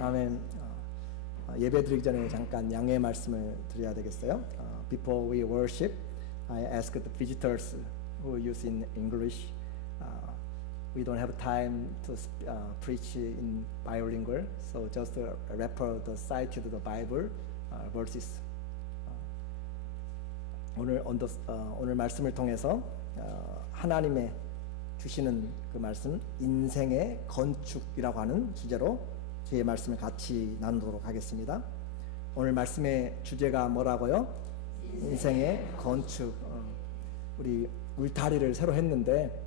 아멘. 예배 드리기 전에 잠깐 양해 말씀을 드려야 되겠어요. Before we worship, I ask the visitors who use in English. We don't have time to preach in bilingual, so just refer the side to the Bible verses. 오늘 말씀을 통해서 하나님의 주시는 그 말씀, 인생의 건축이라고 하는 주제로 제 말씀을 같이 나누도록 하겠습니다. 오늘 말씀의 주제가 뭐라고요? 인생의 건축. 우리 울타리를 새로 했는데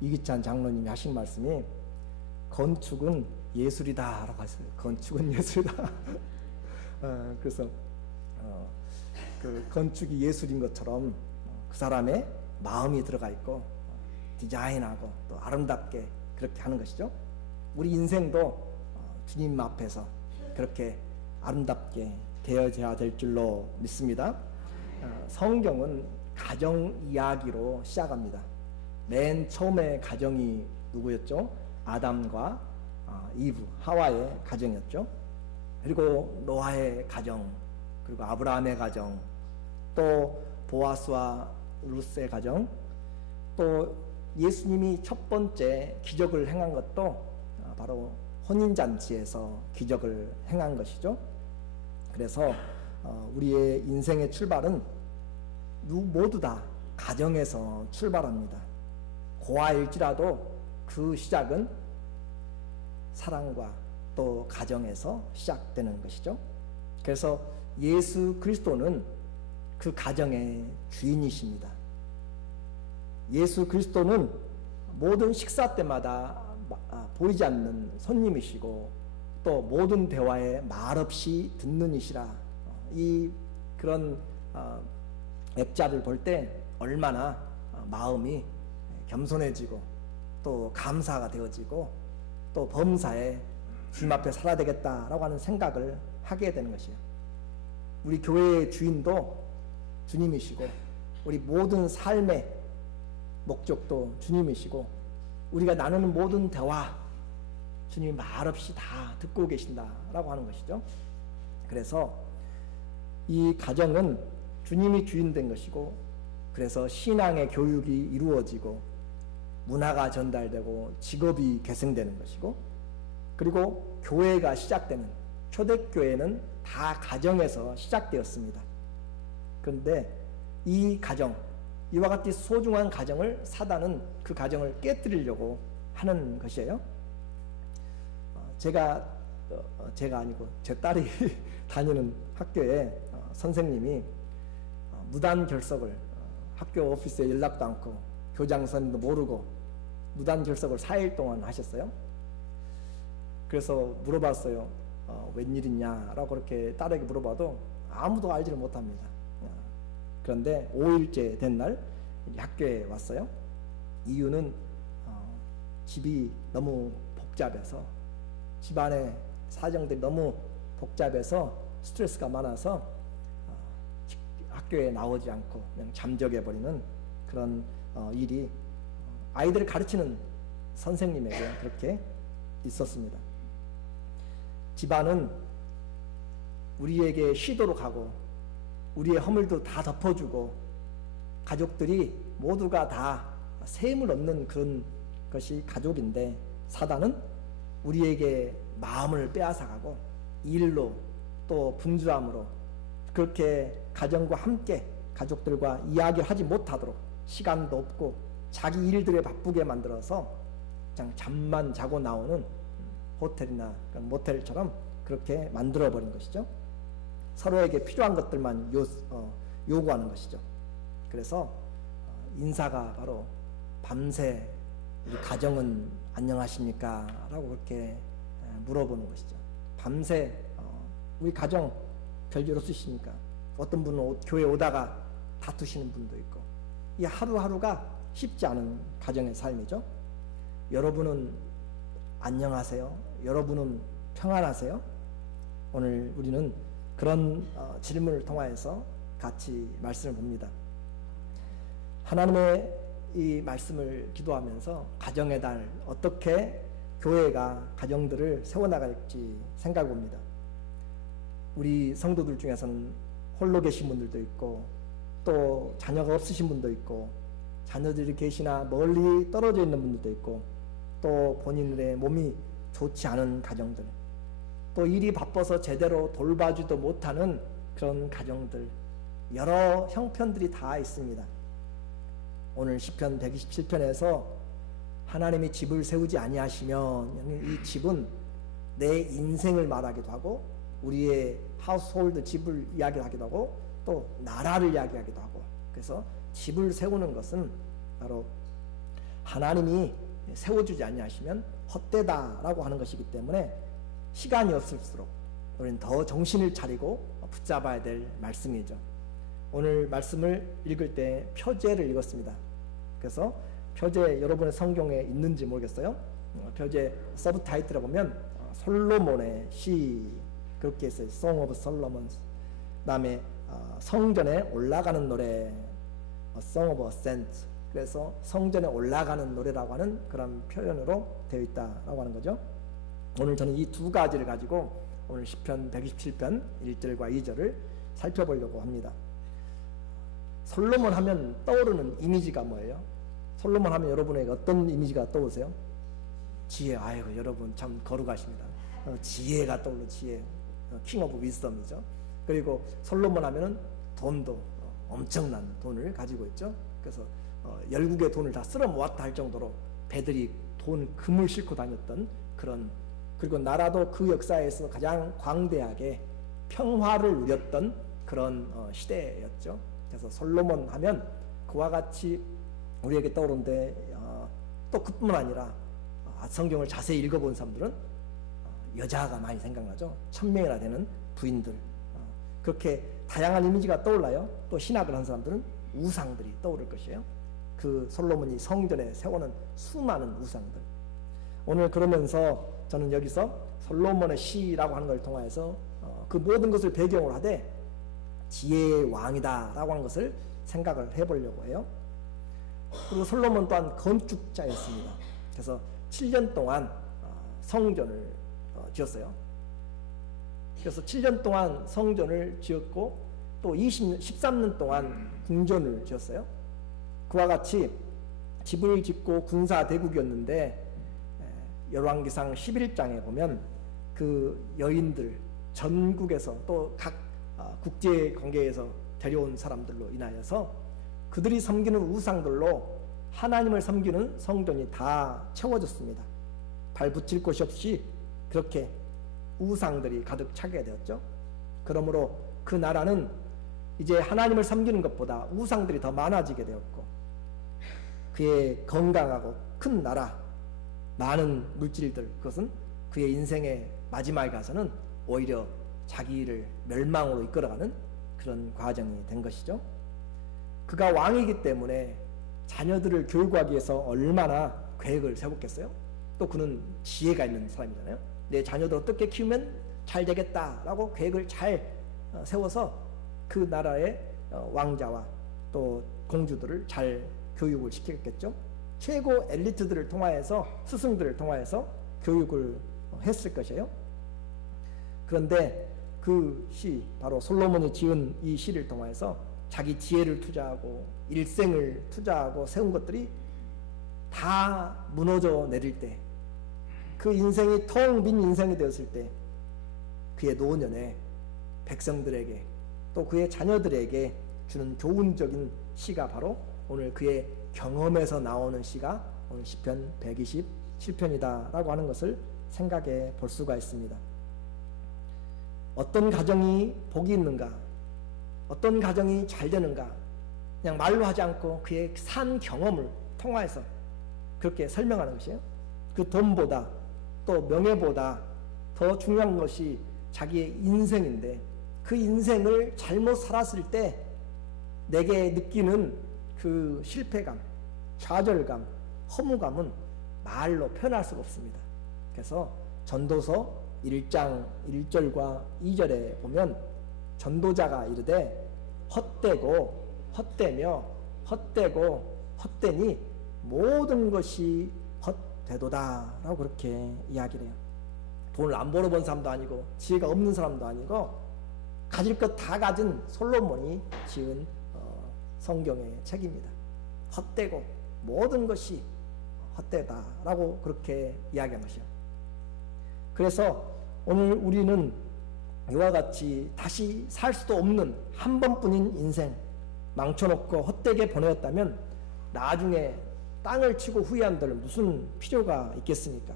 이기찬 장로님이 하신 말씀이 건축은 예술이다 라고 하셨어요. 건축은 예술이다. 그래서 그 건축이 예술인 것처럼 그 사람의 마음이 들어가 있고 디자인하고 또 아름답게 그렇게 하는 것이죠. 우리 인생도 주님 앞에서 그렇게 아름답게 되어져야 될 줄로 믿습니다. 성경은 가정 이야기로 시작합니다. 맨 처음에 가정이 누구였죠? 아담과 이브, 하와의 가정이었죠. 그리고 노아의 가정, 그리고 아브라함의 가정, 또 보아스와 루스의 가정, 또 예수님이 첫 번째 기적을 행한 것도 바로 혼인잔치에서 기적을 행한 것이죠. 그래서 우리의 인생의 출발은 모두 다 가정에서 출발합니다. 고아일지라도 그 시작은 사랑과 또 가정에서 시작되는 것이죠. 그래서 예수 그리스도는 그 가정의 주인이십니다. 예수 그리스도는 모든 식사 때마다 보이지 않는 손님이시고 또 모든 대화에 말없이 듣는 이시라. 이 그런 액자를 볼 때 얼마나 마음이 겸손해지고 또 감사가 되어지고 또 범사에 주님 앞에 살아야 되겠다라고 하는 생각을 하게 되는 것이에요. 우리 교회의 주인도 주님이시고 우리 모든 삶의 목적도 주님이시고 우리가 나누는 모든 대화 주님이 말없이 다 듣고 계신다라고 하는 것이죠. 그래서 이 가정은 주님이 주인된 것이고 그래서 신앙의 교육이 이루어지고 문화가 전달되고 직업이 계승되는 것이고 그리고 교회가 시작되는 초대교회는 다 가정에서 시작되었습니다. 그런데 이 가정, 이와 같이 소중한 가정을 사단은 그 가정을 깨뜨리려고 하는 것이에요. 제가 아니고 제 딸이 다니는 학교에 선생님이 무단 결석을 학교 오피스에 연락도 않고 교장 선생님도 모르고 무단 결석을 4일 동안 하셨어요. 그래서 물어봤어요. 웬일이냐라고 그렇게 딸에게 물어봐도 아무도 알지를 못합니다. 그런데 5일째 된 날 학교에 왔어요. 이유는 집이 너무 복잡해서 집안의 사정들이 너무 복잡해서 스트레스가 많아서 학교에 나오지 않고 그냥 잠적해버리는 그런 일이 아이들을 가르치는 선생님에게 그렇게 있었습니다. 집안은 우리에게 쉬도록 하고 우리의 허물도 다 덮어주고 가족들이 모두가 다 셈을 얻는 그런 것이 가족인데 사단은 우리에게 마음을 빼앗아가고 일로 또 분주함으로 그렇게 가정과 함께 가족들과 이야기를 하지 못하도록 시간도 없고 자기 일들에 바쁘게 만들어서 그냥 잠만 자고 나오는 호텔이나 모텔처럼 그렇게 만들어버린 것이죠. 서로에게 필요한 것들만 요구하는 것이죠. 그래서 인사가 바로 밤새 우리 가정은 안녕하십니까? 라고 그렇게 물어보는 것이죠. 밤새 우리 가정 별일 없으십니까? 어떤 분은 교회 오다가 다투시는 분도 있고 이 하루하루가 쉽지 않은 가정의 삶이죠. 여러분은 안녕하세요? 여러분은 평안하세요? 오늘 우리는 그런 질문을 통하여서 같이 말씀을 봅니다. 하나님의 이 말씀을 기도하면서 가정의 달 어떻게 교회가 가정들을 세워나갈지 생각해 봅니다. 우리 성도들 중에서는 홀로 계신 분들도 있고 또 자녀가 없으신 분도 있고 자녀들이 계시나 멀리 떨어져 있는 분들도 있고 또 본인들의 몸이 좋지 않은 가정들, 또 일이 바빠서 제대로 돌봐주도 못하는 그런 가정들, 여러 형편들이 다 있습니다. 오늘 시편 127편에서 하나님이 집을 세우지 아니하시면 이 집은 내 인생을 말하기도 하고 우리의 하우스홀드 집을 이야기하기도 하고 또 나라를 이야기하기도 하고, 그래서 집을 세우는 것은 바로 하나님이 세워주지 아니하시면 헛되다라고 하는 것이기 때문에 시간이 없을수록 우리는 더 정신을 차리고 붙잡아야 될 말씀이죠. 오늘 말씀을 읽을 때 표제를 읽었습니다. 그래서 표제 여러분의 성경에 있는지 모르겠어요. 표제 서브타이틀에 보면 솔로몬의 시 그렇게 있어요. Song of Solomon. 그다음에 성전에 올라가는 노래, Song of Ascent. 그래서 성전에 올라가는 노래라고 하는 그런 표현으로 되어 있다라고 하는 거죠. 오늘 저는 이 두 가지를 가지고 오늘 시편 127편 1절과 2절을 살펴보려고 합니다. 솔로몬 하면 떠오르는 이미지가 뭐예요? 솔로몬 하면 여러분에게 어떤 이미지가 떠오르세요? 지혜. 아이고 여러분 참 거룩하십니다. 지혜가 떠오르는 지혜. 킹 오브 위즈덤이죠. 그리고 솔로몬 하면은 돈도 엄청난 돈을 가지고 있죠. 그래서 열국의 돈을 다 쓸어 모았다 할 정도로 배들이 금을 싣고 다녔던 그런, 그리고 나라도 그 역사에서 가장 광대하게 평화를 누렸던 그런 시대였죠. 그래서 솔로몬 하면 그와 같이 우리에게 떠오르는데 또 그뿐만 아니라 성경을 자세히 읽어본 사람들은 여자가 많이 생각나죠. 1000명이나 되는 부인들, 그렇게 다양한 이미지가 떠올라요. 또 신학을 한 사람들은 우상들이 떠오를 것이에요. 그 솔로몬이 성전에 세우는 수많은 우상들. 오늘 그러면서 저는 여기서 솔로몬의 시라고 하는 걸 통해서 그 모든 것을 배경으로 하되 지혜의 왕이다 라고 하는 것을 생각을 해보려고 해요. 그리고 솔로몬 또한 건축자였습니다. 그래서 7년 동안 성전을 지었어요. 그래서 7년 동안 성전을 지었고 또 13년 동안 궁전을 지었어요. 그와 같이 집을 짓고 군사대국이었는데 열왕기상 11장에 보면 그 여인들 전국에서 또 각 국제관계에서 데려온 사람들로 인하여서 그들이 섬기는 우상들로 하나님을 섬기는 성전이 다 채워졌습니다. 발 붙일 곳이 없이 그렇게 우상들이 가득 차게 되었죠. 그러므로 그 나라는 이제 하나님을 섬기는 것보다 우상들이 더 많아지게 되었고, 그의 건강하고 큰 나라, 많은 물질들, 그것은 그의 인생의 마지막에 가서는 오히려 자기를 멸망으로 이끌어가는 그런 과정이 된 것이죠. 그가 왕이기 때문에 자녀들을 교육하기 위해서 얼마나 계획을 세웠겠어요? 또 그는 지혜가 있는 사람이잖아요. 내 자녀들 어떻게 키우면 잘 되겠다라고 계획을 잘 세워서 그 나라의 왕자와 또 공주들을 잘 교육을 시켰겠죠. 최고 엘리트들을 통하여서, 스승들을 통하여서 교육을 했을 것이에요. 그런데 그 시, 바로 솔로몬이 지은 이 시를 통해서 자기 지혜를 투자하고 일생을 투자하고 세운 것들이 다 무너져 내릴 때, 그 인생이 텅 빈 인생이 되었을 때 그의 노년에 백성들에게 또 그의 자녀들에게 주는 교훈적인 시가 바로 오늘 그의 경험에서 나오는 시가 오늘 시편 127편이다 라고 하는 것을 생각해 볼 수가 있습니다. 어떤 가정이 복이 있는가, 어떤 가정이 잘 되는가, 그냥 말로 하지 않고 그의 산 경험을 통해서 그렇게 설명하는 것이에요. 그 돈보다 또 명예보다 더 중요한 것이 자기의 인생인데, 그 인생을 잘못 살았을 때 내게 느끼는 그 실패감, 좌절감, 허무감은 말로 표현할 수가 없습니다. 그래서 전도서 1장 1절과 2절에 보면 전도자가 이르되 헛되고 헛되며 헛되고 헛되니 모든 것이 되도다라고 그렇게 이야기를 해요. 돈을 안 벌어본 사람도 아니고 지혜가 없는 사람도 아니고 가질 것 다 가진 솔로몬이 지은 성경의 책입니다. 헛되고 모든 것이 헛되다라고 그렇게 이야기한 것이요. 그래서 오늘 우리는 이와 같이 다시 살 수도 없는 한 번뿐인 인생 망쳐놓고 헛되게 보내었다면 나중에 땅을 치고 후회한들 무슨 필요가 있겠습니까?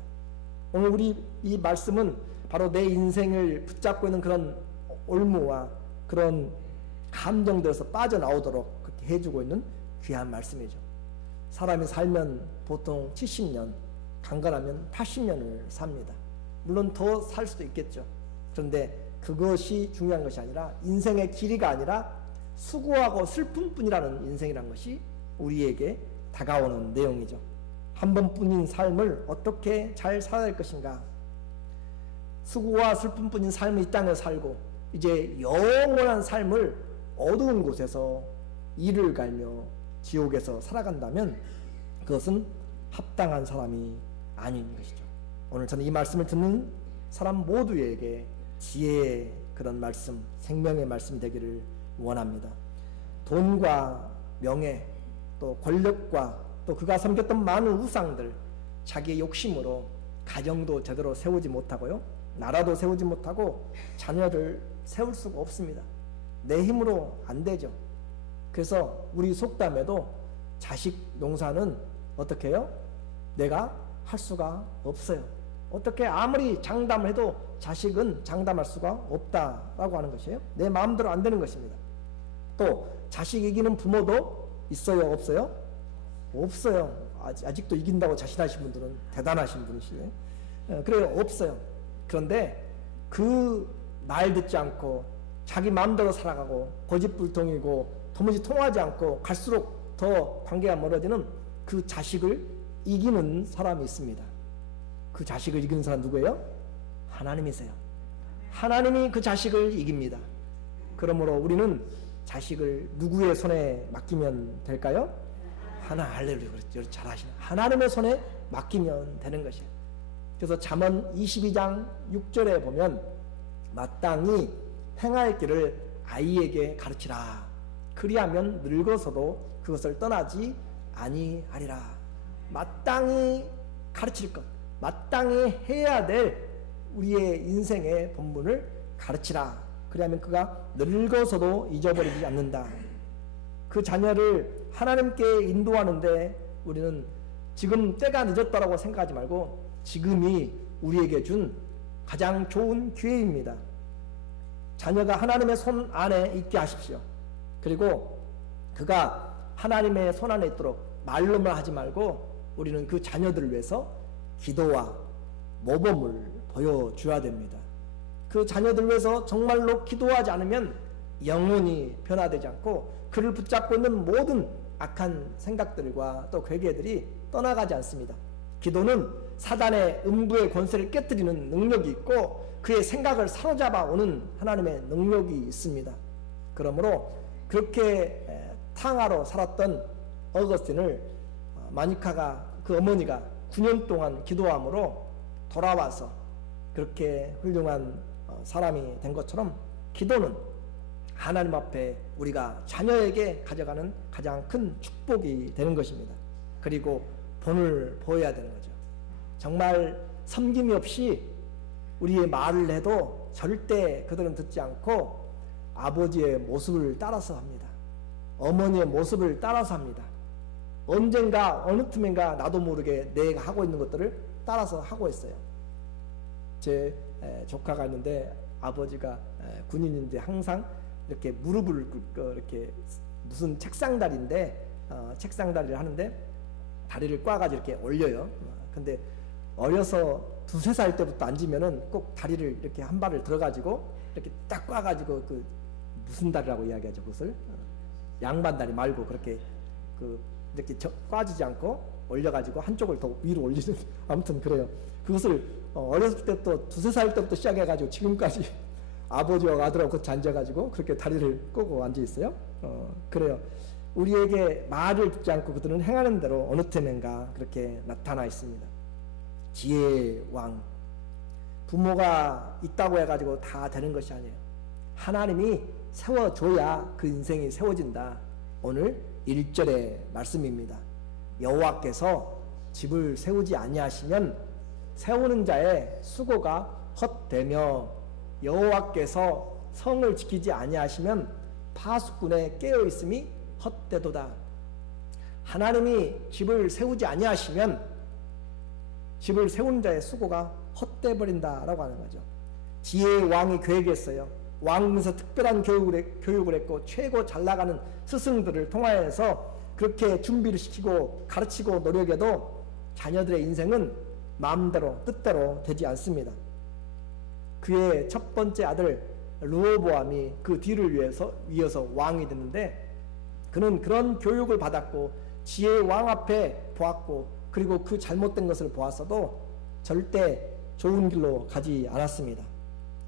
오늘 우리 이 말씀은 바로 내 인생을 붙잡고 있는 그런 올무와 그런 감정들에서 빠져나오도록 그렇게 해주고 있는 귀한 말씀이죠. 사람이 살면 보통 70년, 강건하면 80년을 삽니다. 물론 더 살 수도 있겠죠. 그런데 그것이 중요한 것이 아니라 인생의 길이가 아니라 수고하고 슬픔뿐이라는 인생이라는 것이 우리에게 다가오는 내용이죠. 한 번뿐인 삶을 어떻게 잘 살아야 할 것인가. 수고와 슬픔뿐인 삶을 이 땅에 살고 이제 영원한 삶을 어두운 곳에서 이를 갈며 지옥에서 살아간다면 그것은 합당한 사람이 아닌 것이죠. 오늘 저는 이 말씀을 듣는 사람 모두에게 지혜의 그런 말씀, 생명의 말씀이 되기를 원합니다. 돈과 명예, 또 권력과 또 그가 섬겼던 많은 우상들, 자기의 욕심으로 가정도 제대로 세우지 못하고요, 나라도 세우지 못하고 자녀를 세울 수가 없습니다. 내 힘으로 안 되죠. 그래서 우리 속담에도 자식 농사는 어떻게 해요? 내가 할 수가 없어요. 어떻게 아무리 장담을 해도 자식은 장담할 수가 없다라고 하는 것이에요. 내 마음대로 안 되는 것입니다. 또 자식 이기는 부모도 있어요, 없어요? 없어요. 아직도 이긴다고 자신하신 분들은 대단하신 분이시네요. 그래요, 없어요. 그런데 그 말 듣지 않고 자기 마음대로 살아가고 거짓불통이고 도무지 통하지 않고 갈수록 더 관계가 멀어지는 그 자식을 이기는 사람이 있습니다. 그 자식을 이기는 사람 누구예요? 하나님이세요. 하나님이 그 자식을 이깁니다. 그러므로 우리는 자식을 누구의 손에 맡기면 될까요? 할렐루야, 그렇죠. 잘하시네. 하나님의 손에 맡기면 되는 것이에요. 그래서 잠언 22장 6절에 보면 마땅히 행할 길을 아이에게 가르치라. 그리하면 늙어서도 그것을 떠나지 아니하리라. 마땅히 가르칠 것, 마땅히 해야 될 우리의 인생의 본분을 가르치라. 그리하면 그가 늙어서도 잊어버리지 않는다. 그 자녀를 하나님께 인도하는데 우리는 지금 때가 늦었다라고 생각하지 말고 지금이 우리에게 준 가장 좋은 기회입니다. 자녀가 하나님의 손 안에 있게 하십시오. 그리고 그가 하나님의 손 안에 있도록 말로만 하지 말고 우리는 그 자녀들을 위해서 기도와 모범을 보여줘야 됩니다. 그 자녀들을 위해서 정말로 기도하지 않으면 영혼이 변화되지 않고 그를 붙잡고 있는 모든 악한 생각들과 또 괴계들이 떠나가지 않습니다. 기도는 사단의 음부의 권세를 깨뜨리는 능력이 있고 그의 생각을 사로잡아 오는 하나님의 능력이 있습니다. 그러므로 그렇게 탕하로 살았던 어거스틴을 마니카가 그 어머니가 9년 동안 기도함으로 돌아와서 그렇게 훌륭한 사람이 된 것처럼 기도는 하나님 앞에 우리가 자녀에게 가져가는 가장 큰 축복이 되는 것입니다. 그리고 본을 보여야 되는 거죠. 정말 섬김이 없이 우리의 말을 해도 절대 그들은 듣지 않고 아버지의 모습을 따라서 합니다. 어머니의 모습을 따라서 합니다. 언젠가 어느 틈엔가 나도 모르게 내가 하고 있는 것들을 따라서 하고 있어요. 제 조카가 있는데 아버지가 군인인데 항상 이렇게 무릎을 꿇고 이렇게 무슨 책상다리인데 책상다리를 하는데 다리를 꽈가지고 이렇게 올려요. 근데 어려서 2~3살 때부터 앉으면은 꼭 다리를 이렇게 한 발을 들어가지고 이렇게 딱 꽈가지고 그 무슨 다리라고 이야기하죠, 그것을 양반다리 말고 그렇게 이렇게 꽈지지 않고 올려가지고 한쪽을 더 위로 올리는 아무튼 그래요. 그것을 어렸을 때부터 2~3살 때부터 시작해가지고 지금까지 아버지와 아들하고 같이 앉아가지고 그렇게 다리를 꼬고 앉아 있어요. 그래요. 우리에게 말을 듣지 않고 그들은 행하는 대로 어느 틈엔가 그렇게 나타나 있습니다. 지혜의 왕. 부모가 있다고 해가지고 다 되는 것이 아니에요. 하나님이 세워줘야 그 인생이 세워진다. 오늘 1절의 말씀입니다. 여호와께서 집을 세우지 아니하시면 세우는 자의 수고가 헛되며 여호와께서 성을 지키지 아니하시면 파수꾼의 깨어있음이 헛되도다. 하나님이 집을 세우지 아니하시면 집을 세우는 자의 수고가 헛돼 버린다라고 하는 거죠. 지혜의 왕이 계획했어요. 왕궁에서 특별한 교육을 했고 최고 잘 나가는 스승들을 통하여서 그렇게 준비를 시키고 가르치고 노력해도 자녀들의 인생은 마음대로 뜻대로 되지 않습니다. 그의 첫 번째 아들 르호보암이 그 뒤를 이어서 왕이 됐는데 그는 그런 교육을 받았고 지혜의 왕 앞에 보았고 그리고 그 잘못된 것을 보았어도 절대 좋은 길로 가지 않았습니다.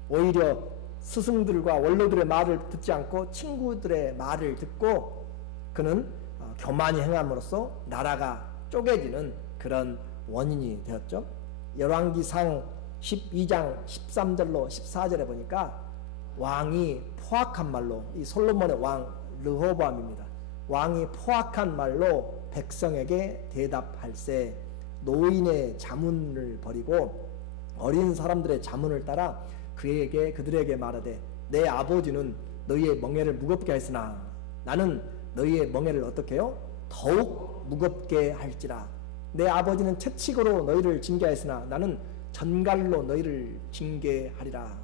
오히려 스승들과 원로들의 말을 듣지 않고 친구들의 말을 듣고 그는 교만히 행함으로써 나라가 쪼개지는 그런 원인이 되었죠. 열왕기상 12장 13절로 14절에 보니까 왕이 포악한 말로, 이 솔로몬의 왕 르호보암입니다. 왕이 포악한 말로 백성에게 대답할세 노인의 자문을 버리고 어린 사람들의 자문을 따라 그들에게 말하되 내 아버지는 너희의 멍에를 무겁게 하였으나 나는 너희의 멍에를 어떻게 해요? 더욱 무겁게 할지라. 내 아버지는 채찍으로 너희를 징계하였으나 나는 전갈로 너희를 징계하리라.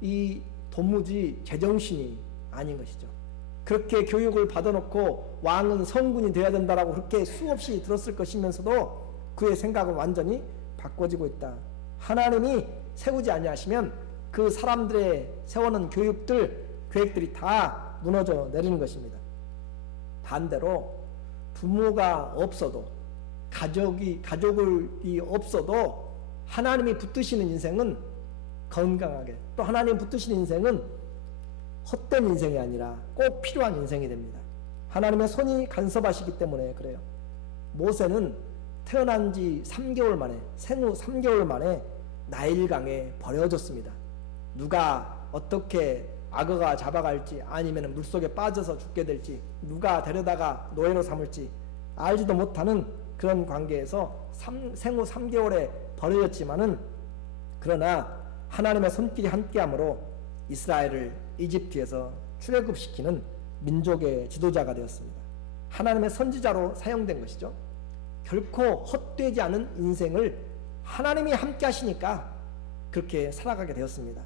이 도무지 제정신이 아닌 것이죠. 그렇게 교육을 받아놓고 왕은 성군이 되어야 된다라고 그렇게 수없이 들었을 것이면서도 그의 생각은 완전히 바꿔지고 있다. 하나님이 세우지 아니하시면 그 사람들의 세워놓은 계획들이 다 무너져 내리는 것입니다. 반대로 부모가 없어도 가족이 없어도 하나님이 붙드시는 인생은 건강하게, 또 하나님 붙드시는 인생은 헛된 인생이 아니라 꼭 필요한 인생이 됩니다. 하나님의 손이 간섭하시기 때문에 그래요. 모세는 태어난 지 3개월 만에, 생후 3개월 만에 나일강에 버려졌습니다. 누가 어떻게 악어가 잡아갈지 아니면 물속에 빠져서 죽게 될지 누가 데려다가 노예로 삼을지 알지도 못하는 그런 관계에서 생후 3개월에 버려졌지만은 그러나 하나님의 손길이 함께함으로 이스라엘을 이집트에서 출애굽시키는 민족의 지도자가 되었습니다. 하나님의 선지자로 사용된 것이죠. 결코 헛되지 않은 인생을 하나님이 함께 하시니까 그렇게 살아가게 되었습니다.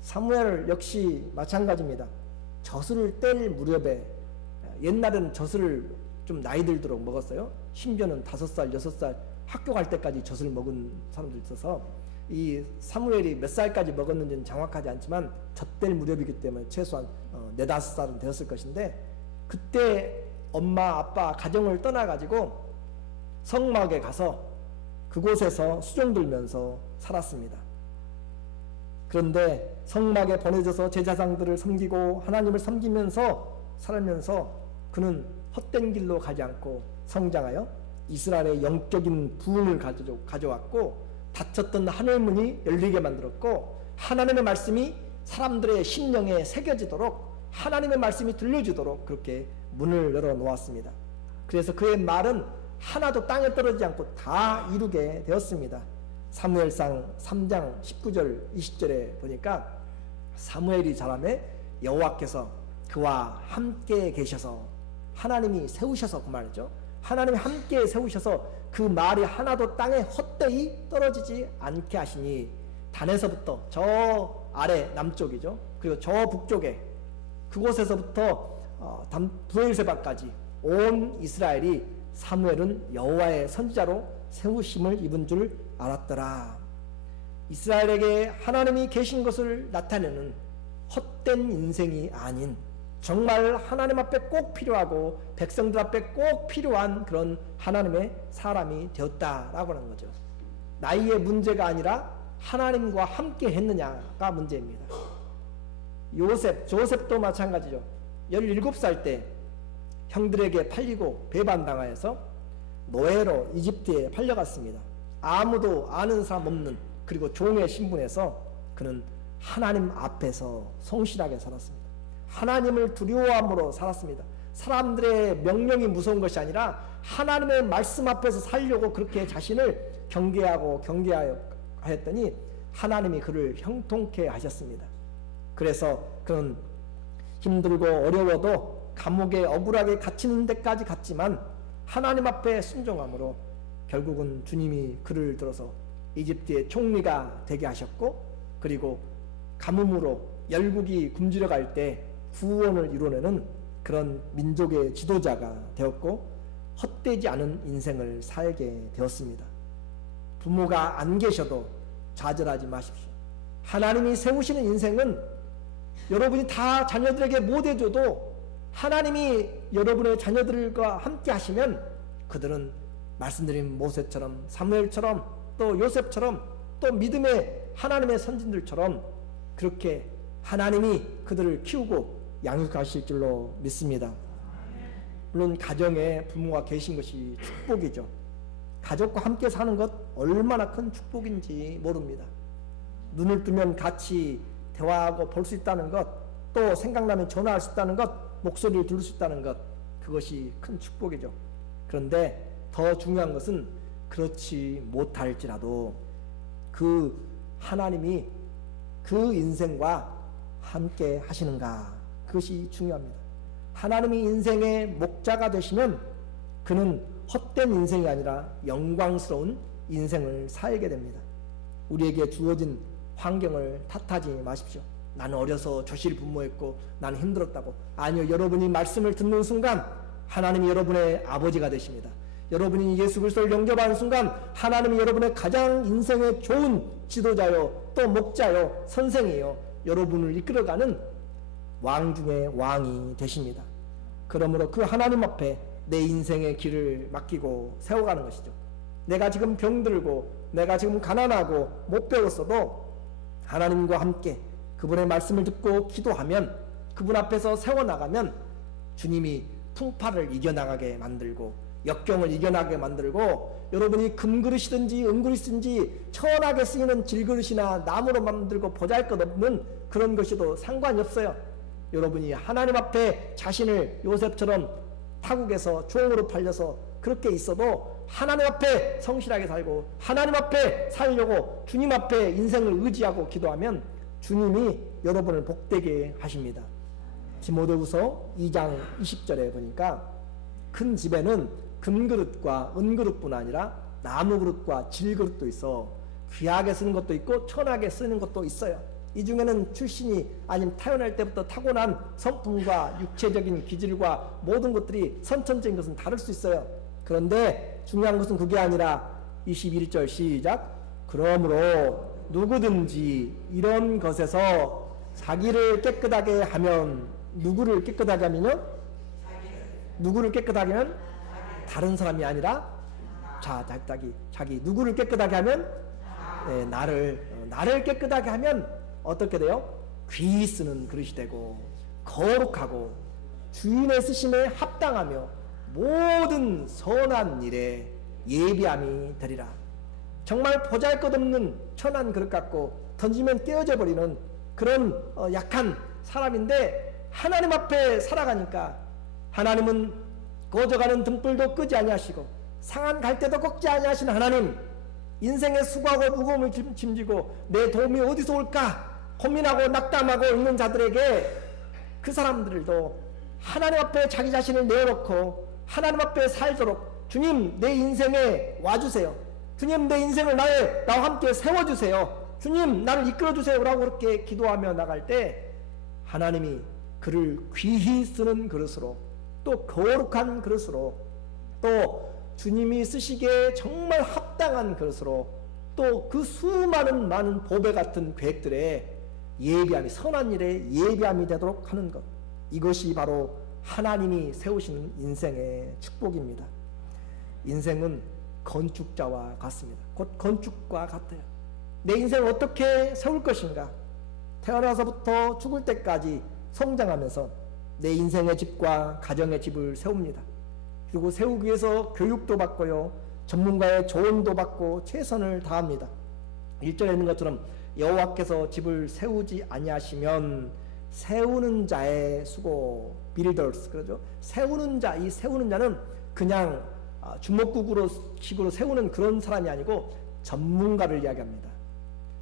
사무엘 역시 마찬가지입니다. 젖을 뗄 무렵에, 옛날에는 젖을 좀 나이 들도록 먹었어요. 심지어는 5살, 6살 학교 갈 때까지 젖을 먹은 사람들이 있어서 이 사무엘이 몇 살까지 먹었는지는 정확하지 않지만 젖될 무렵이기 때문에 최소한 4, 5살은 되었을 것인데 그때 엄마, 아빠 가정을 떠나가지고 성막에 가서 그곳에서 수종 들면서 살았습니다. 그런데 성막에 보내져서 제사장들을 섬기고 하나님을 섬기면서 살면서 그는 헛된 길로 가지 않고 성장하여 이스라엘의 영적인 부흥을 가져왔고 닫혔던 하늘문이 열리게 만들었고 하나님의 말씀이 사람들의 심령에 새겨지도록 하나님의 말씀이 들려지도록 그렇게 문을 열어놓았습니다. 그래서 그의 말은 하나도 땅에 떨어지지 않고 다 이루게 되었습니다. 사무엘상 3장 19절 20절에 보니까 사무엘이 자라매 여호와께서 그와 함께 계셔서 하나님이 세우셔서 그 말이죠. 하나님이 함께 세우셔서 그 말이 하나도 땅에 헛되이 떨어지지 않게 하시니 단에서부터 저 아래 남쪽이죠. 그리고 저 북쪽에 그곳에서부터 브엘세바까지 온 이스라엘이 사무엘은 여호와의 선지자로 세우심을 입은 줄 알았더라. 이스라엘에게 하나님이 계신 것을 나타내는 헛된 인생이 아닌 정말 하나님 앞에 꼭 필요하고 백성들 앞에 꼭 필요한 그런 하나님의 사람이 되었다라고 하는 거죠. 나이의 문제가 아니라 하나님과 함께 했느냐가 문제입니다. 조셉도 마찬가지죠. 17살 때 형들에게 팔리고 배반당하여서 노예로 이집트에 팔려갔습니다. 아무도 아는 사람 없는 그리고 종의 신분에서 그는 하나님 앞에서 성실하게 살았습니다. 하나님을 두려워함으로 살았습니다. 사람들의 명령이 무서운 것이 아니라 하나님의 말씀 앞에서 살려고 그렇게 자신을 경계하였더니 하나님이 그를 형통케 하셨습니다. 그래서 그는 힘들고 어려워도 감옥에 억울하게 갇히는 데까지 갔지만 하나님 앞에 순종함으로 결국은 주님이 그를 들어서 이집트의 총리가 되게 하셨고, 그리고 가뭄으로 열국이 굶주려 갈 때 구원을 이뤄내는 그런 민족의 지도자가 되었고, 헛되지 않은 인생을 살게 되었습니다. 부모가 안 계셔도 좌절하지 마십시오. 하나님이 세우시는 인생은 여러분이 다 자녀들에게 못 해줘도 하나님이 여러분의 자녀들과 함께 하시면 그들은 말씀드린 모세처럼, 사무엘처럼, 또 요셉처럼, 또 믿음의 하나님의 선진들처럼 그렇게 하나님이 그들을 키우고 양육하실 줄로 믿습니다. 물론 가정에 부모가 계신 것이 축복이죠. 가족과 함께 사는 것 얼마나 큰 축복인지 모릅니다. 눈을 뜨면 같이 대화하고 볼 수 있다는 것, 또 생각나면 전화할 수 있다는 것, 목소리를 들을 수 있다는 것, 그것이 큰 축복이죠. 그런데 더 중요한 것은 그렇지 못할지라도 그 하나님이 그 인생과 함께 하시는가, 그것이 중요합니다. 하나님이 인생의 목자가 되시면 그는 헛된 인생이 아니라 영광스러운 인생을 살게 됩니다. 우리에게 주어진 환경을 탓하지 마십시오. 나는 어려서 조실 분모했고 나는 힘들었다고. 아니요, 여러분이 말씀을 듣는 순간 하나님이 여러분의 아버지가 되십니다. 여러분이 예수 그리스도를 영접하는 순간 하나님이 여러분의 가장 인생에 좋은 지도자요, 또 목자요, 선생이요, 여러분을 이끌어가는 왕 중의 왕이 되십니다. 그러므로 그 하나님 앞에 내 인생의 길을 맡기고 세워가는 것이죠. 내가 지금 병들고 내가 지금 가난하고 못 배웠어도 하나님과 함께 그분의 말씀을 듣고 기도하면, 그분 앞에서 세워나가면 주님이 풍파를 이겨나가게 만들고 역경을 이겨나가게 만들고, 여러분이 금그릇이든지 은그릇이든지 천하게 쓰이는 질그릇이나 나무로 만들고 보잘것없는 그런 것이도 상관이 없어요. 여러분이 하나님 앞에 자신을 요셉처럼 타국에서 종으로 팔려서 그렇게 있어도 하나님 앞에 성실하게 살고 하나님 앞에 살려고 주님 앞에 인생을 의지하고 기도하면 주님이 여러분을 복되게 하십니다. 디모데후서 2장 20절에 보니까 큰 집에는 금그릇과 은그릇뿐 아니라 나무그릇과 질그릇도 있어 귀하게 쓰는 것도 있고 천하게 쓰는 것도 있어요. 이 중에는 출신이 아니면 태어날 때부터 타고난 성품과 육체적인 기질과 모든 것들이 선천적인 것은 다를 수 있어요. 그런데 중요한 것은 그게 아니라 21절 시작. 그러므로 누구든지 이런 것에서 자기를 깨끗하게 하면, 누구를 깨끗하게 하면요? 누구를 깨끗하게 하면? 다른 사람이 아니라 자기 누구를 깨끗하게 하면? 네, 나를 깨끗하게 하면 어떻게 돼요? 귀히 쓰는 그릇이 되고 거룩하고 주인의 쓰심에 합당하며 모든 선한 일에 예비함이 되리라. 정말 보잘것없는 천한 그릇 같고 던지면 깨어져 버리는 그런 약한 사람인데 하나님 앞에 살아가니까 하나님은 꺼져가는 등불도 끄지 아니하시고 상한 갈대도 꺾지 아니하시는 하나님, 인생의 수고하고 무거움을 짐지고 내 도움이 어디서 올까 고민하고 낙담하고 있는 자들에게, 그 사람들도 하나님 앞에 자기 자신을 내어놓고 하나님 앞에 살도록 주님 내 인생에 와주세요. 주님 내 인생을 나와 함께 세워주세요. 주님 나를 이끌어주세요 라고 그렇게 기도하며 나갈 때 하나님이 그를 귀히 쓰는 그릇으로, 또 거룩한 그릇으로, 또 주님이 쓰시기에 정말 합당한 그릇으로, 또 그 수많은 많은 보배 같은 계획들에 예비함이, 선한 일에 예비함이 되도록 하는 것, 이것이 바로 하나님이 세우시는 인생의 축복입니다. 인생은 건축자와 같습니다. 곧 건축과 같아요. 내 인생을 어떻게 세울 것인가, 태어나서부터 죽을 때까지 성장하면서 내 인생의 집과 가정의 집을 세웁니다. 그리고 세우기 위해서 교육도 받고요, 전문가의 조언도 받고 최선을 다합니다. 1절에 있는 것처럼 여호와께서 집을 세우지 아니하시면 세우는 자의 수고, builders, 그러죠. 세우는 자, 이 세우는 자는 그냥 주먹구구로 식으로 세우는 그런 사람이 아니고 전문가를 이야기합니다.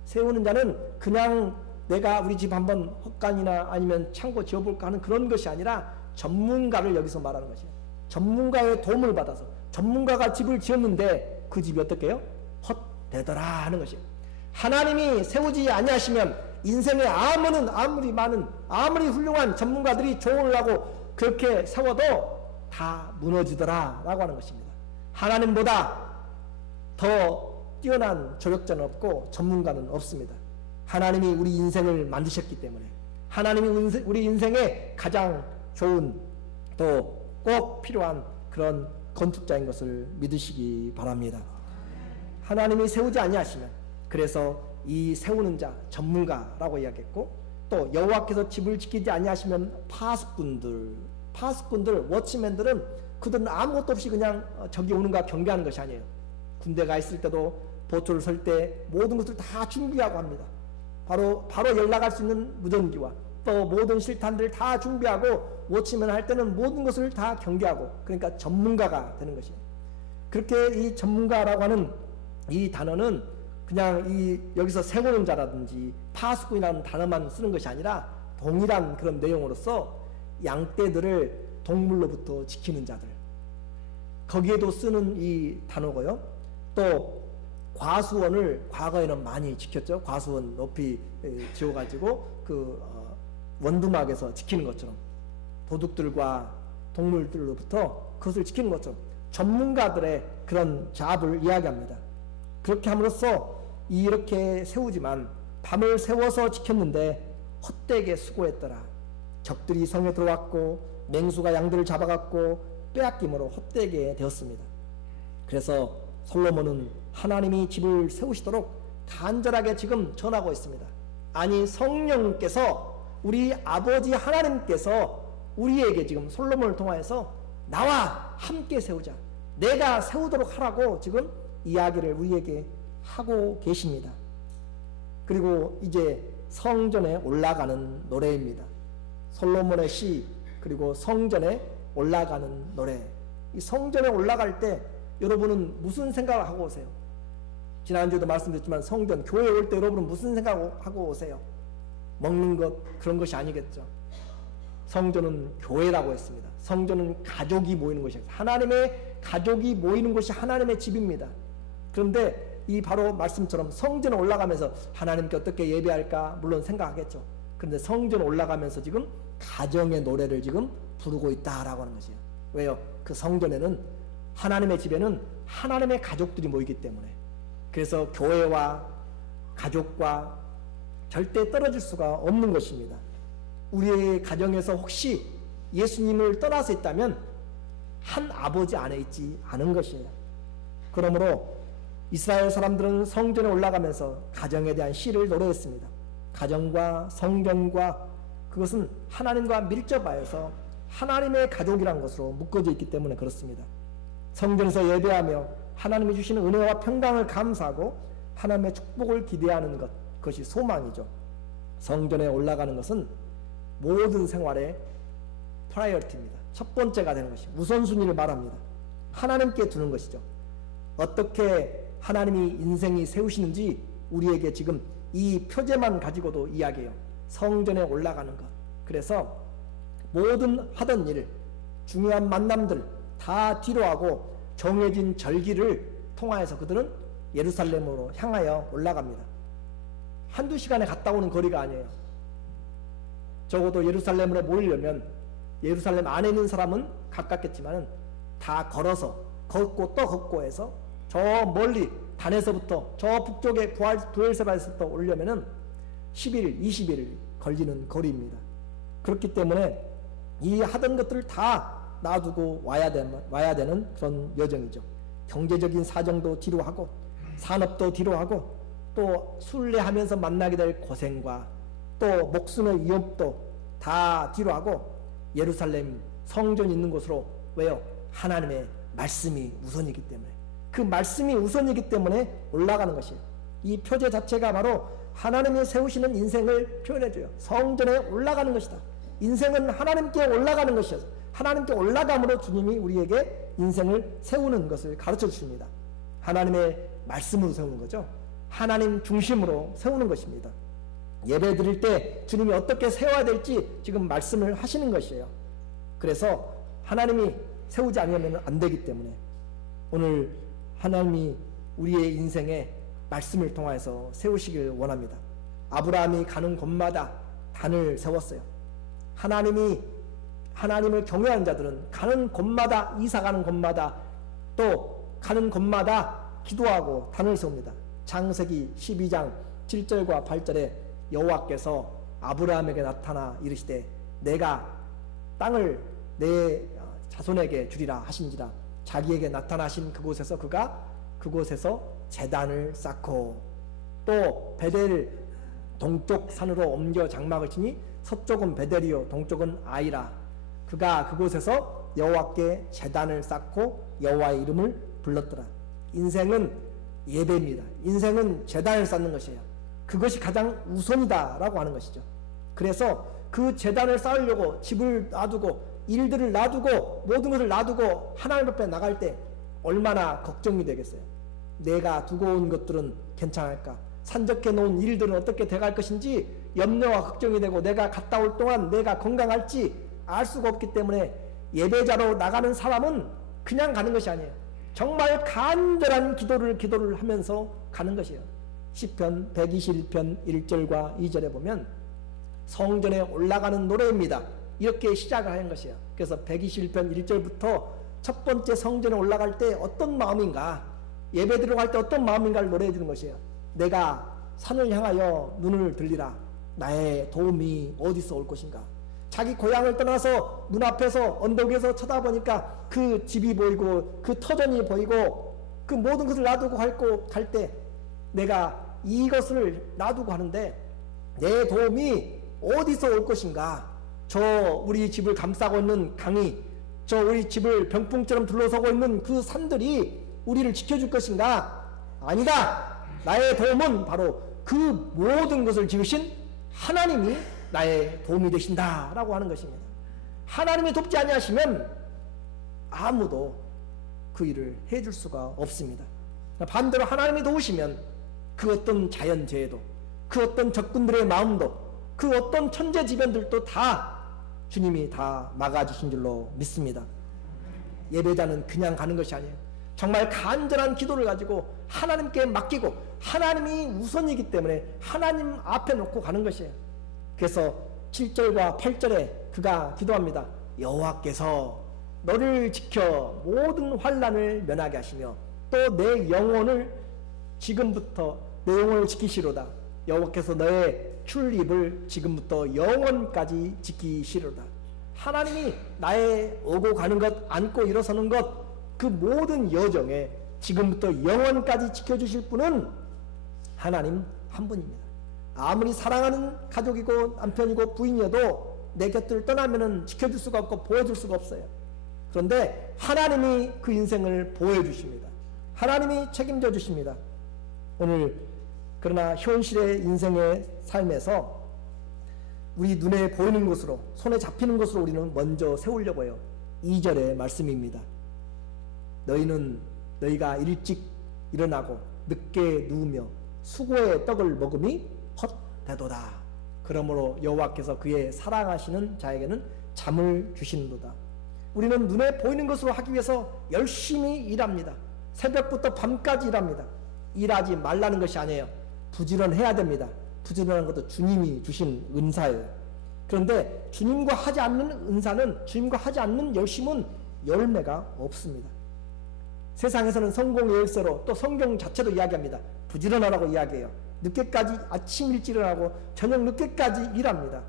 세우는 자는 그냥 내가 우리 집 한번 헛간이나 아니면 창고 지어볼까 하는 그런 것이 아니라 전문가를 여기서 말하는 것이에요. 전문가의 도움을 받아서 전문가가 집을 지었는데 그 집이 어떻게 해요? 헛되더라 하는 것이에요. 하나님이 세우지 아니하시면 인생에 아무리 많은 아무리 훌륭한 전문가들이 조언을 하고 그렇게 세워도 다 무너지더라 라고 하는 것입니다. 하나님보다 더 뛰어난 조력자는 없고 전문가는 없습니다. 하나님이 우리 인생을 만드셨기 때문에 하나님이 우리 인생에 가장 좋은 또 꼭 필요한 그런 건축자인 것을 믿으시기 바랍니다. 하나님이 세우지 아니하시면, 그래서 이 세우는 자 전문가라고 이야기했고, 또 여호와께서 집을 지키지 아니하시면 파수꾼들, 워치맨들은 그들은 아무것도 없이 그냥 적이 오는가 경계하는 것이 아니에요. 군대 가 있을 때도 보초를 설 때 모든 것을 다 준비하고 합니다. 바로 연락할 수 있는 무전기와 또 모든 실탄들을 다 준비하고 워치맨 할 때는 모든 것을 다 경계하고, 그러니까 전문가가 되는 것이에요. 그렇게 이 전문가라고 하는 이 단어는 그냥 여기서 세우는 자라든지 파수꾼이라는 단어만 쓰는 것이 아니라 동일한 그런 내용으로서 양떼들을 동물로부터 지키는 자들, 거기에도 쓰는 이 단어고요. 또 과수원을 과거에는 많이 지켰죠. 과수원 높이 지어가지고 원두막에서 지키는 것처럼 도둑들과 동물들로부터 그것을 지키는 것처럼 전문가들의 그런 잡을 이야기합니다. 그렇게 함으로써 이렇게 세우지만 밤을 세워서 지켰는데 헛되게 수고했더라. 적들이 성에 들어왔고 맹수가 양들을 잡아갔고 빼앗김으로 헛되게 되었습니다. 그래서 솔로몬은 하나님이 집을 세우시도록 간절하게 지금 전하고 있습니다. 아니, 성령께서, 우리 아버지 하나님께서 우리에게 지금 솔로몬을 통하여서 나와 함께 세우자, 내가 세우도록 하라고 지금 이야기를 우리에게 하고 계십니다. 그리고 이제 성전에 올라가는 노래입니다. 솔로몬의 시, 그리고 성전에 올라가는 노래. 이 성전에 올라갈 때 여러분은 무슨 생각을 하고 오세요? 지난주에도 말씀드렸지만 성전, 교회에 올 때 여러분은 무슨 생각을 하고 오세요? 먹는 것, 그런 것이 아니겠죠. 성전은 교회라고 했습니다. 성전은 가족이 모이는 것이에요. 하나님의 가족이 모이는 곳이 하나님의 집입니다. 그런데 이 바로 말씀처럼 성전에 올라가면서 하나님께 어떻게 예배할까 물론 생각하겠죠. 그런데 성전에 올라가면서 지금 가정의 노래를 지금 부르고 있다라고 하는 것이에요. 왜요? 그 성전에는, 하나님의 집에는 하나님의 가족들이 모이기 때문에. 그래서 교회와 가족과 절대 떨어질 수가 없는 것입니다. 우리의 가정에서 혹시 예수님을 떠나서 있다면 한 아버지 안에 있지 않은 것이에요. 그러므로 이스라엘 사람들은 성전에 올라가면서 가정에 대한 시를 노래했습니다. 가정과 성전과 그것은 하나님과 밀접하여서 하나님의 가족이라는 것으로 묶어져 있기 때문에 그렇습니다. 성전에서 예배하며 하나님이 주시는 은혜와 평강을 감사하고 하나님의 축복을 기대하는 것, 그것이 소망이죠. 성전에 올라가는 것은 모든 생활의 프라이어티입니다. 첫 번째가 되는 것이 우선순위를 말합니다. 하나님께 두는 것이죠. 어떻게 하나님이 인생이 세우시는지 우리에게 지금 이 표제만 가지고도 이야기해요. 성전에 올라가는 것. 그래서 모든 하던 일, 중요한 만남들 다 뒤로하고 정해진 절기를 통하여서 그들은 예루살렘으로 향하여 올라갑니다. 한두 시간에 갔다 오는 거리가 아니에요. 적어도 예루살렘으로 모이려면 예루살렘 안에 있는 사람은 가깝겠지만 다 걸어서 걷고 또 걷고 해서 저 멀리 단에서부터 저 북쪽의 부엘세바에서부터 오려면은 10일, 20일 걸리는 거리입니다. 그렇기 때문에 이 하던 것들을 다 놔두고 와야 되는 그런 여정이죠. 경제적인 사정도 뒤로 하고 산업도 뒤로 하고 또 순례하면서 만나게 될 고생과 또 목숨의 위협도 다 뒤로 하고 예루살렘 성전이 있는 곳으로, 왜요? 하나님의 말씀이 우선이기 때문에 그 말씀이 우선이기 때문에 올라가는 것이에요. 이 표제 자체가 바로 하나님이 세우시는 인생을 표현해줘요. 성전에 올라가는 것이다. 인생은 하나님께 올라가는 것이어서 하나님께 올라감으로 주님이 우리에게 인생을 세우는 것을 가르쳐 주십니다. 하나님의 말씀으로 세우는 거죠. 하나님 중심으로 세우는 것입니다. 예배 드릴 때 주님이 어떻게 세워야 될지 지금 말씀을 하시는 것이에요. 그래서 하나님이 세우지 않으면 안 되기 때문에 오늘 하나님이 우리의 인생에 말씀을 통해서 세우시길 원합니다. 아브라함이 가는 곳마다 단을 세웠어요. 하나님을 경외하는 자들은 가는 곳마다, 이사 가는 곳마다, 또 가는 곳마다 기도하고 단을 세웁니다. 창세기 12장 7절과 8절에 여호와께서 아브라함에게 나타나 이르시되 내가 땅을 내 자손에게 주리라 하신지라. 자기에게 나타나신 그곳에서 그가 그곳에서 제단을 쌓고 또 베델 동쪽 산으로 옮겨 장막을 치니 서쪽은 베델이요 동쪽은 아이라. 그가 그곳에서 여호와께 제단을 쌓고 여호와의 이름을 불렀더라. 인생은 예배입니다. 인생은 제단을 쌓는 것이에요. 그것이 가장 우선이다라고 하는 것이죠. 그래서 그 제단을 쌓으려고 집을 놔두고 일들을 놔두고 모든 것을 놔두고 하나님 앞에 나갈 때 얼마나 걱정이 되겠어요. 내가 두고 온 것들은 괜찮을까? 산적해 놓은 일들은 어떻게 돼갈 것인지 염려와 걱정이 되고 내가 갔다 올 동안 내가 건강할지 알 수가 없기 때문에 예배자로 나가는 사람은 그냥 가는 것이 아니에요. 정말 간절한 기도를 하면서 가는 것이에요. 시편 121편 1절과 2절에 보면 성전에 올라가는 노래입니다. 이렇게 시작을 하는 것이에요. 그래서 121편 1절부터 첫 번째 성전에 올라갈 때 어떤 마음인가, 예배 들어갈 때 어떤 마음인가를 노래해 주는 것이에요. 내가 산을 향하여 눈을 들리라. 나의 도움이 어디서 올 것인가. 자기 고향을 떠나서 눈앞에서 언덕에서 쳐다보니까 그 집이 보이고 그 터전이 보이고 그 모든 것을 놔두고 갈 때 내가 이것을 놔두고 하는데 내 도움이 어디서 올 것인가. 저 우리 집을 감싸고 있는 강이, 저 우리 집을 병풍처럼 둘러서고 있는 그 산들이 우리를 지켜줄 것인가? 아니다. 나의 도움은 바로 그 모든 것을 지으신 하나님이 나의 도움이 되신다 라고 하는 것입니다. 하나님이 돕지 아니하시면 아무도 그 일을 해줄 수가 없습니다. 반대로 하나님이 도우시면 그 어떤 자연재해도, 그 어떤 적군들의 마음도, 그 어떤 천재지변들도 다 주님이 다 막아주신 줄로 믿습니다. 예배자는 그냥 가는 것이 아니에요. 정말 간절한 기도를 가지고 하나님께 맡기고 하나님이 우선이기 때문에 하나님 앞에 놓고 가는 것이에요. 그래서 7절과 8절에 그가 기도합니다. 여호와께서 너를 지켜 모든 환난을 면하게 하시며 또 내 영혼을 지금부터 내 영혼을 지키시로다. 여호와께서 너의 출입을 지금부터 영원까지 지키시로다. 하나님이 나의 오고 가는 것, 앉고 일어서는 것, 그 모든 여정에 지금부터 영원까지 지켜주실 분은 하나님 한 분입니다. 아무리 사랑하는 가족이고 남편이고 부인이어도 내 곁을 떠나면은 지켜줄 수가 없고 보호해줄 수가 없어요. 그런데 하나님이 그 인생을 보호해 주십니다. 하나님이 책임져 주십니다. 오늘 그러나 현실의 인생의 삶에서 우리 눈에 보이는 것으로, 손에 잡히는 것으로 우리는 먼저 세우려고 해요. 2절의 말씀입니다. 너희가 일찍 일어나고 늦게 누우며 수고의 떡을 먹음이 헛되도다. 그러므로 여호와께서 그의 사랑하시는 자에게는 잠을 주시는도다. 우리는 눈에 보이는 것으로 하기 위해서 열심히 일합니다. 새벽부터 밤까지 일합니다. 일하지 말라는 것이 아니에요. 부지런해야 됩니다. 부지런한 것도 주님이 주신 은사예요. 그런데 주님과 하지 않는 은사는, 주님과 하지 않는 열심은 열매가 없습니다. 세상에서는 성공의 열쇠로 또 성경 자체도 이야기합니다. 부지런하라고 이야기해요. 늦게까지 아침 일찍 일어나고 저녁 늦게까지 일합니다.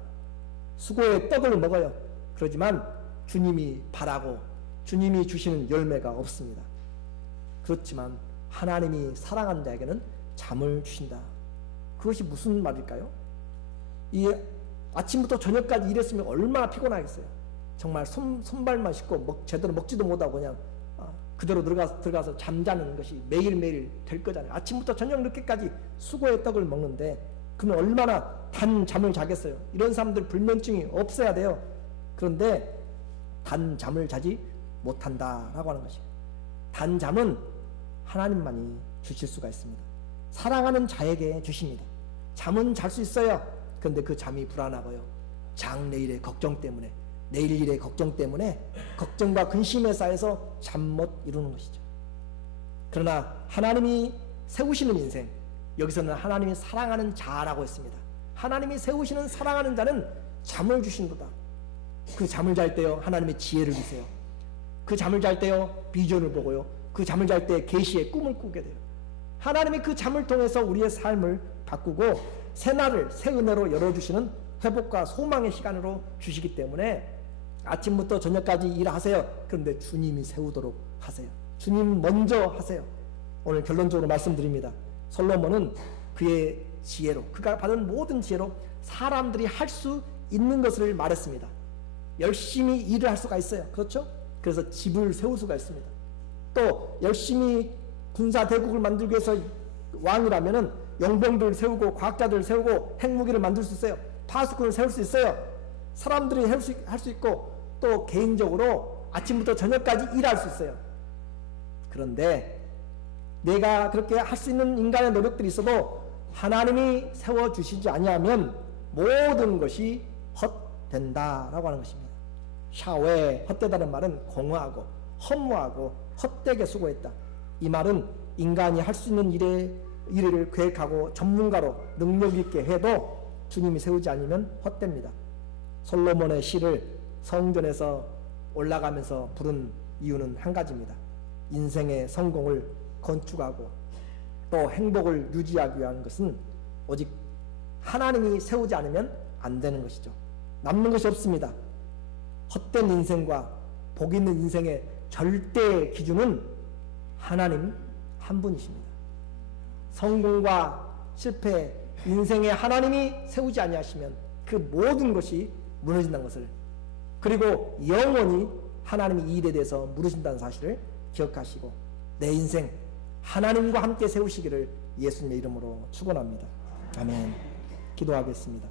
수고의 떡을 먹어요. 그러지만 주님이 바라고 주님이 주시는 열매가 없습니다. 그렇지만 하나님이 사랑하는 자에게는 잠을 주신다. 그것이 무슨 말일까요? 이 아침부터 저녁까지 일했으면 얼마나 피곤하겠어요. 정말 손발만 씻고 제대로 먹지도 못하고 그냥 그대로 들어가서 잠자는 것이 매일매일 될 거잖아요. 아침부터 저녁 늦게까지 수고의 떡을 먹는데 그는 얼마나 단 잠을 자겠어요. 이런 사람들 불면증이 없어야 돼요. 그런데 단 잠을 자지 못한다라고 하는 것이에요. 단 잠은 하나님만이 주실 수가 있습니다. 사랑하는 자에게 주십니다. 잠은 잘 수 있어요. 그런데 그 잠이 불안하고요. 장래일의 걱정 때문에, 내일 일의 걱정 때문에 걱정과 근심에 쌓여서 잠 못 이루는 것이죠. 그러나 하나님이 세우시는 인생, 여기서는 하나님이 사랑하는 자라고 했습니다. 하나님이 세우시는 사랑하는 자는 잠을 주신도다. 그 잠을 잘 때요, 하나님의 지혜를 주세요. 그 잠을 잘 때요, 비전을 보고요. 그 잠을 잘 때 계시의 꿈을 꾸게 돼요. 하나님이 그 잠을 통해서 우리의 삶을 바꾸고 새날을 새 은혜로 열어주시는 회복과 소망의 시간으로 주시기 때문에 아침부터 저녁까지 일하세요. 그런데 주님이 세우도록 하세요. 주님 먼저 하세요. 오늘 결론적으로 말씀드립니다. 솔로몬은 그의 지혜로, 그가 받은 모든 지혜로 사람들이 할 수 있는 것을 말했습니다. 열심히 일을 할 수가 있어요. 그렇죠? 그래서 집을 세울 수가 있습니다. 또 열심히 군사 대국을 만들기 위해서 왕이라면은 용병들 세우고 과학자들 세우고 핵무기를 만들 수 있어요. 파수꾼을 세울 수 있어요. 사람들이 할 수 있고 또 개인적으로 아침부터 저녁까지 일할 수 있어요. 그런데 내가 그렇게 할 수 있는 인간의 노력들이 있어도 하나님이 세워주시지 아니하면 모든 것이 헛된다라고 하는 것입니다. 샤오에 헛되다는 말은 공허하고 허무하고 헛되게 수고했다. 이 말은 인간이 할 수 있는 일을 계획하고 전문가로 능력 있게 해도 주님이 세우지 않으면 헛됩니다. 솔로몬의 시를 성전에서 올라가면서 부른 이유는 한 가지입니다. 인생의 성공을 건축하고 또 행복을 유지하기 위한 것은 오직 하나님이 세우지 않으면 안 되는 것이죠. 남는 것이 없습니다. 헛된 인생과 복 있는 인생의 절대 기준은 하나님 한 분이십니다. 성공과 실패, 인생에 하나님이 세우지 아니하시면 그 모든 것이 무너진다는 것을, 그리고 영원히 하나님이 이 일에 대해서 물으신다는 사실을 기억하시고 내 인생 하나님과 함께 세우시기를 예수님의 이름으로 축원합니다. 아멘. 기도하겠습니다.